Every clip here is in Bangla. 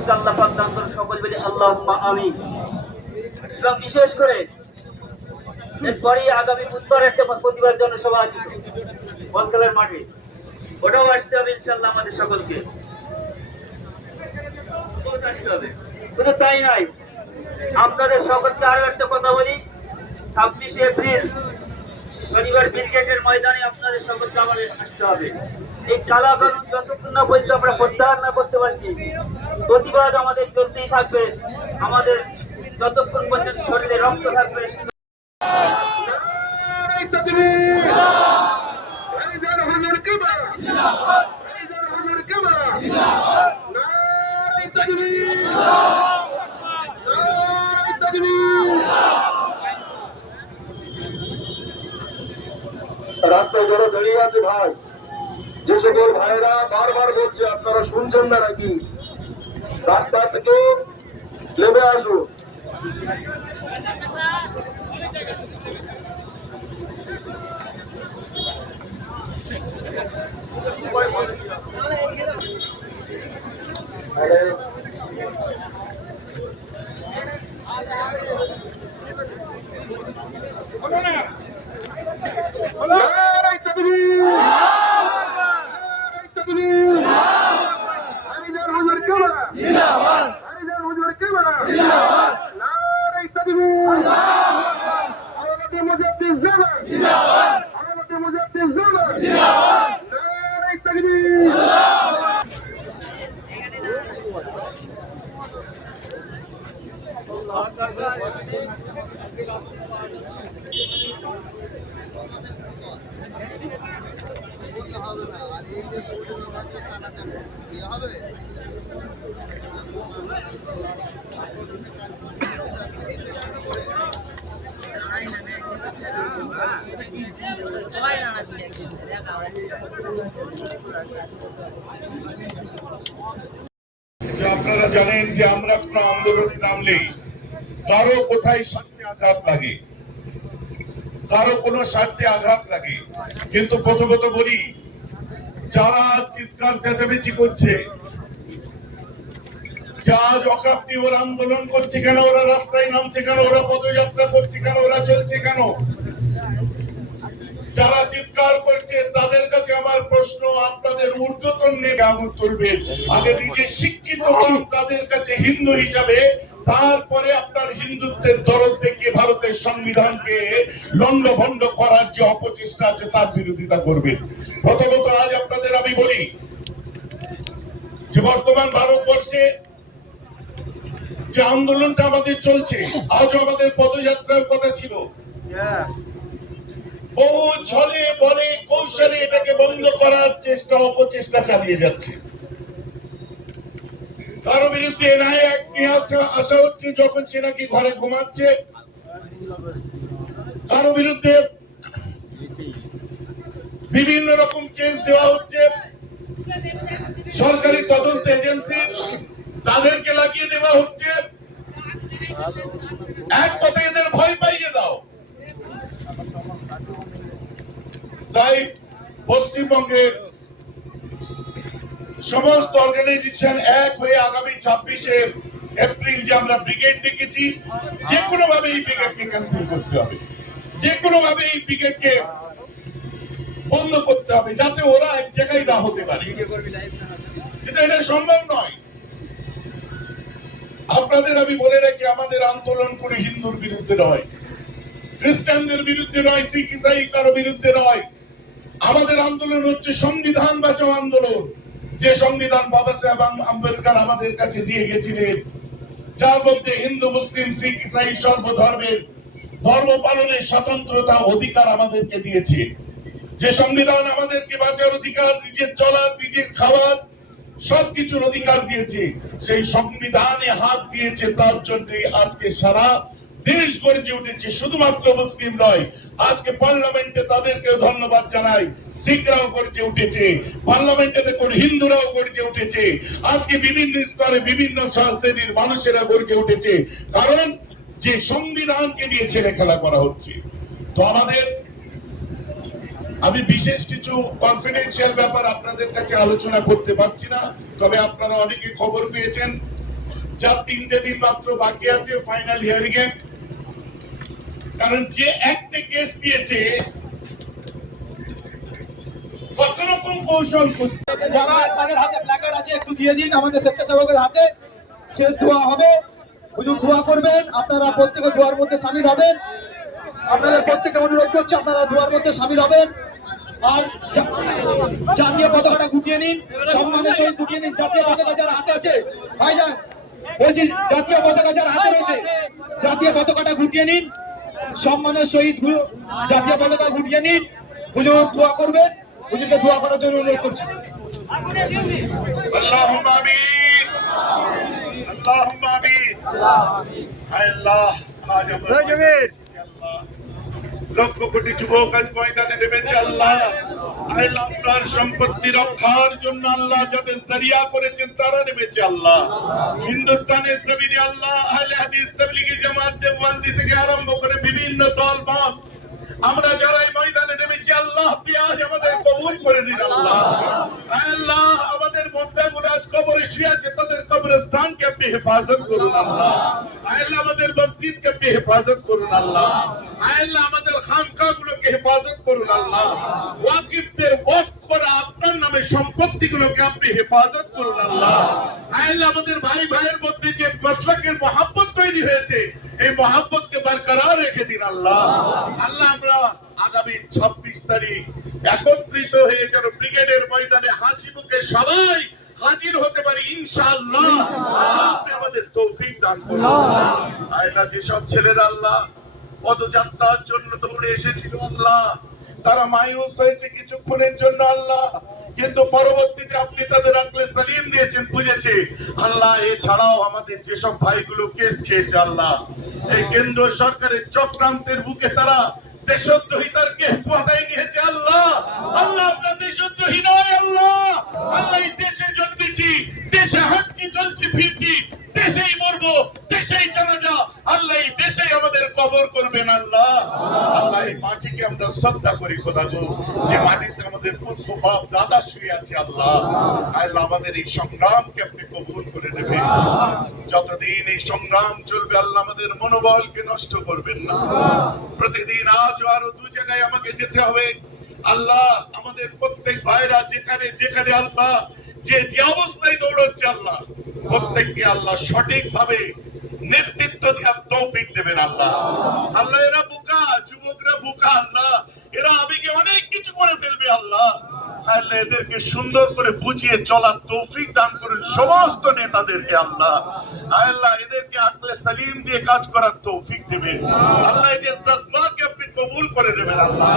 তৌফিক আল্লাহ পাক দান করুন, সকল বলি আল্লাহুম্মা আমিন। এবং বিশেষ করে এরপরে আগামী বুধবার একটা প্রতিবাদ জনসভা আছে বলতলার মাঠে, ওটাও আসতে হবে ইনশাআল্লাহ আমাদের সকলকে। শুধু তাই নয়, আপনাদের সকলকে আরো একটা কথা বলি, 26 এপ্রিল শনিবার ব্রিগেডের ময়দানে আপনাদের সকলকে আমাদের আসতে হবে। এই কালাকানুন যতক্ষণ না পর্যন্ত আমরা প্রত্যাহার না করতে পারছি, প্রতিবাদ আমাদের চলতেই থাকবে। আমাদের যতক্ষণ পর্যন্ত শরীরে রক্ত থাকবে। রাস্তায় যারা দাঁড়িয়ে আছে ভাই, যে সকল ভাইরা বারবার বলছে আপনারা শুনছেন না নাকি, রাস্তা থেকে নেমে আসুন। আপনারা জানেন যে আমরা কোন আন্দোলনে নামলে কারো কোথায় স্বার্থে আঘাত লাগে, কারো কোন স্বার্থে আঘাত লাগে, কিন্তু প্রথমত বলি, যারা চিৎকার চেঁচামেচি করছে, যা ওয়াকফ নিয়ে ওরা আন্দোলন করছে কেন, ওরা রাস্তায় নামছে কেন, ওরা পদযাত্রা করছে কেন, ওরা চলছে কেন, যারা চিৎকার করছে তাদের কাছে আমার প্রশ্ন, আপনাদের ঊর্ধ্বতন নেতা আঙুল তুলবেন, আগে নিজে শিক্ষিত হন তাদের কাছে হিন্দু হিসাবে, তারপরে আপনার হিন্দুত্বের দরদ দেখিয়ে ভারতের সংবিধানকে লন্ডভন্ড করার যে অপচেষ্টা আছে তার বিরোধিতা করবেন। প্রথমত আজ আপনাদের আমি বলি যে বর্তমান ভারতবর্ষে যে আন্দোলনটা আমাদের চলছে, আজও আমাদের পদযাত্রার কথা ছিল, বহু ছলে বলে কৌশলে এটাকে বন্ধ করার চেষ্টা অপচেষ্টা চালিয়ে যাচ্ছে। কারো বিরুদ্ধে এনআইএ অ্যাক্ট নিয়ে আসা হচ্ছে যখন সে নাকি ঘরে ঘুমাচ্ছে, কারো বিরুদ্ধে বিভিন্ন রকম কেস দেওয়া হচ্ছে, সরকারি তদন্ত এজেন্সি তাদেরকে লাগিয়ে দেওয়া হচ্ছে। এক কথা এদের ভয় পাইয়ে দাও। তাই পশ্চিমবঙ্গের সমস্ত অর্গানাইজেশন এক হয়ে আগামী 26 এপ্রিল যে আমরা ব্রিগেড ডেকেছি, যে কোনো ভাবে এই ব্রিগেডকে ক্যান্সেল করতে হবে, যে কোনো ভাবে এই ব্রিগেডকে বন্ধ করতে হবে, যাতে ওরা এক জায়গায় না হতে পারে। কিন্তু এটা সম্ভব নয়। আপনাদের আমি বলে রাখি, আমাদের আন্দোলন করে হিন্দুর বিরুদ্ধে নয়, খ্রিস্টানদের বিরুদ্ধে নয়, শিখ ইসাই কারো বিরুদ্ধে নয়। আমাদের আন্দোলন হচ্ছে সংবিধান বাঁচাও আন্দোলন, যে সংবিধান বাবা সাহেব আম্বেদকর আমাদের কাছে দিয়ে গেছিলেন, যার মধ্যে হিন্দু মুসলিম শিখ ইসাই সর্বধর্মের ধর্ম পালনের স্বতন্ত্রতা অধিকার আমাদেরকে দিয়েছে, যে সংবিধান আমাদেরকে বাঁচার অধিকার, নিজের চলার, নিজের খাবার, সবকিছুর অধিকার দিয়েছে। সেই সংবিধানে হাত দিয়েছে, তার জন্য আজকে সারা দেশ গর্জে উঠেছে। শুধুমাত্র মুসলিম নয়, আজকে পার্লামেন্টে তাদেরকেও ধন্যবাদ জানাই, শিখরাও গর্জে উঠেছে, পার্লামেন্টে দেখুন হিন্দুরাও গর্জে উঠেছে, আজকে বিভিন্ন স্তরে বিভিন্ন শ্রেণীর মানুষেরা গর্জে উঠেছে, কারণ যে সংবিধানকে নিয়ে ছেলে খেলা করা হচ্ছে। তো আমাদের, আমি বিশেষ কিছু কনফিডেন্সিয়াল ব্যাপার আপনাদের কাছে আলোচনা করতে পারছি না, তবে আপনারা অনেকে খবর পেয়েছেন যা 3টে দিন মাত্র বাকি আছে ফাইনাল হিয়ারিং এ। কারণ যে একটা কেস দিয়েছে কত রকম কৌশল করছে। যারা যাদের হাতে প্ল্যাকার্ড আছে একটু দিয়ে দিন আমাদের স্বেচ্ছাসেবকের হাতে। শেষ দোয়া হবে, হুজুর দোয়া করবেন, আপনারা প্রত্যেকে দোয়ার মধ্যে শামিল হবেন। আপনাদের প্রত্যেকে অনুরোধ করছি আপনারা দোয়ার মধ্যে শামিল হবেন। আর জাতীয় পতাকাটা গুটিয়ে নিন, সম্মানের সহিত গুটিয়ে নিন। জাতীয় পতাকা যার হাতে আছে ভাইজান, বলছি জাতীয় পতাকা যার হাতে রয়েছে জাতীয় পতাকাটা গুটিয়ে নিন, সম্মানের সহিত জাতীয় পতাকা গুটিয়ে নিন। হুজুর দোয়া করবেন, হুজুরকে দোয়া করার জন্য অনুরোধ করছি। আল্লাহুম্মা আমিন, আল্লাহুম্মা আমিন। আল্লাহ আজ আমরা আল্লাহ লক্ষ কোটি যুবক আজ ময়দানে নেমেছে আল্লাহ। আল্লাহ আপনার সম্পত্তি রক্ষার জন্য আল্লাহ যাদের জরিয়া করেছেন তারা নেমেছে আল্লাহ। হিন্দুস্তানের জমিনে আল্লাহ আহলে হাদিস তাবলীগী জামাত দেওবন্দি থেকে আরম্ভ করে বিভিন্ন দলমত আমরা যারা এই ময়দানে নেমেছি আল্লাহ আপনি আজ আমাদের কবুল করে নিন আল্লাহ। আল্লাহ আমাদের মুর্দাগুলো আজ কবরে শুয়ে আছে তাদের কবরস্থানকে আপনি হেফাজত করুন আল্লাহ। আল্লাহ আমাদের মসজিদকে আপনি হেফাজত করুন আল্লাহ। আল্লাহ আমাদের খানকাগুলোকে হেফাজত করুন আল্লাহ। ওয়াকিফদের ওয়াকফ করা আপনার নামে সম্পত্তিগুলোকে আপনি হেফাজত করুন আল্লাহ। আল্লাহ আমাদের ভাই ভাইয়ের মধ্যে যে মাসলাকের মহব্বত তৈরি হয়েছে এই মহব্বতকে বরকরার রেখে দিন আল্লাহ। আল্লাহ আমরা আগামী 26 তারিখ একত্রিত হয়ে যেন ব্রিগেডের ময়দানে হাসি মুখে সবাই হাজির হতে পারি ইনশাআল্লাহ। আল্লাহ আপনি আমাদের তৌফিক দান করুন। আল্লাহ যেসব ছেলেরা আল্লাহ পদযাত্রার জন্য দৌড়ে এসেছিল আল্লাহ তারা মায়ুস হয়েছে কিছুক্ষণের জন্য আল্লাহ, কিন্তু পরবর্তীতে আপনি তাদের আকলে সালিম দিয়েছেন, বুঝেছে আল্লাহ। এছাড়াও আমাদের যেসব ভাইগুলো কেস খেয়েছে আল্লাহ এই কেন্দ্র সরকারের চক্রান্তের বুকে তারা দেশদ্রোহিতার কেস মাথায় নিয়েছে আল্লাহ। আল্লাহ আমরা দেশদ্রোহী নয় আল্লাহ। আল্লাহ এই দেশে জন্মেছি, দেশে হাঁটছি চলছি ফিরছি, দেশেই মরবো, দেশেই জানাজা, আল্লাহ এই দেশেই আমাদের কবর করবেন আল্লাহ। আল্লাহ এই মাটিকে আমরা শ্রদ্ধা করি খোদা গো, যে মাটিতে আমাদের পূর্ব বাপ দাদা শুয়ে আছে আল্লাহ। আল্লাহ আমাদের এই সংগ্রামকে আপনি কবুল করে নেবেন। যতদিন এই সংগ্রাম চলবে আল্লাহ আমাদের মনোবলকে নষ্ট করবেন না। প্রতিদিন আজ আরো 2 জায়গায় আমাকে যেতে হবে আল্লাহ। আমাদের প্রত্যেক ভাইরা যেখানে যেখানে আল্লাহ যে যে অবস্থায় দৌড়চ্ছে আল্লাহ প্রত্যেককে আল্লাহ সঠিকভাবে নেতৃত্ব দেওয়ার তৌফিক দেবেন আল্লাহ। আল্লাহ এরা বোকা, যুবকরা বোকা আল্লাহ, এরা আবেগে অনেক কিছু করে ফেলবে আল্লাহ। আল্লাহ এদেরকে সুন্দর করে বুঝিয়ে চলার তৌফিক দান করুন সমস্ত নেতাদেরকে আল্লাহ। আল্লাহ এদেরকে আকলে সালিম দিয়ে কাজ করার তৌফিক দেবেন আল্লাহ। এই যে জজবাকে আপনি কবুল করে নেবেন আল্লাহ।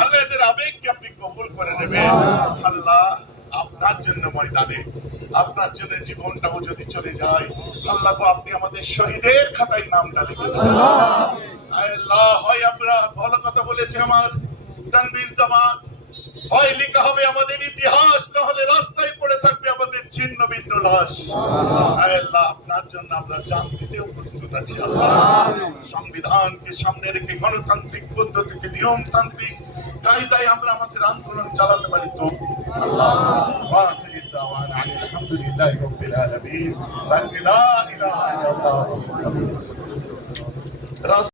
আল্লাহ এদের আবেগকে আপনি কবুল করে নেবেন আল্লাহ। আপনার জন্য ময়দানে আপনার জন্য জীবনটাও যদি চলে যায় আল্লাহ গো আপনি আমাদের শহীদের খাতায় নামটা লিখে দেবেন আল্লাহ। হয় আমরা ভালো কথা বলেছে আমার তানভীর জামান, হয় লেখা হবে আমাদের ইতিহাস, না হলে রাস্তায় পড়ে থাকবে আমাদের ছিন্ন ভিন্ন লাশ। আল্লাহ আপনার জন্য আমরা জান দিতেও প্রস্তুত আছি আল্লাহ। সংবিধানকে সামনে রেখে গণতান্ত্রিক পদ্ধতিতে নিয়মতান্ত্রিক কায়দায় আমরা আমাদের আন্দোলন চালাতে পারি তো আল্লাহ। ওয়াখির দাওয়ানা আলহামদুলিল্লাহি রাব্বিল আলামিন। লা ইলাহা ইল্লাল্লাহ মুহাম্মাদুর রাসূলুল্লাহ।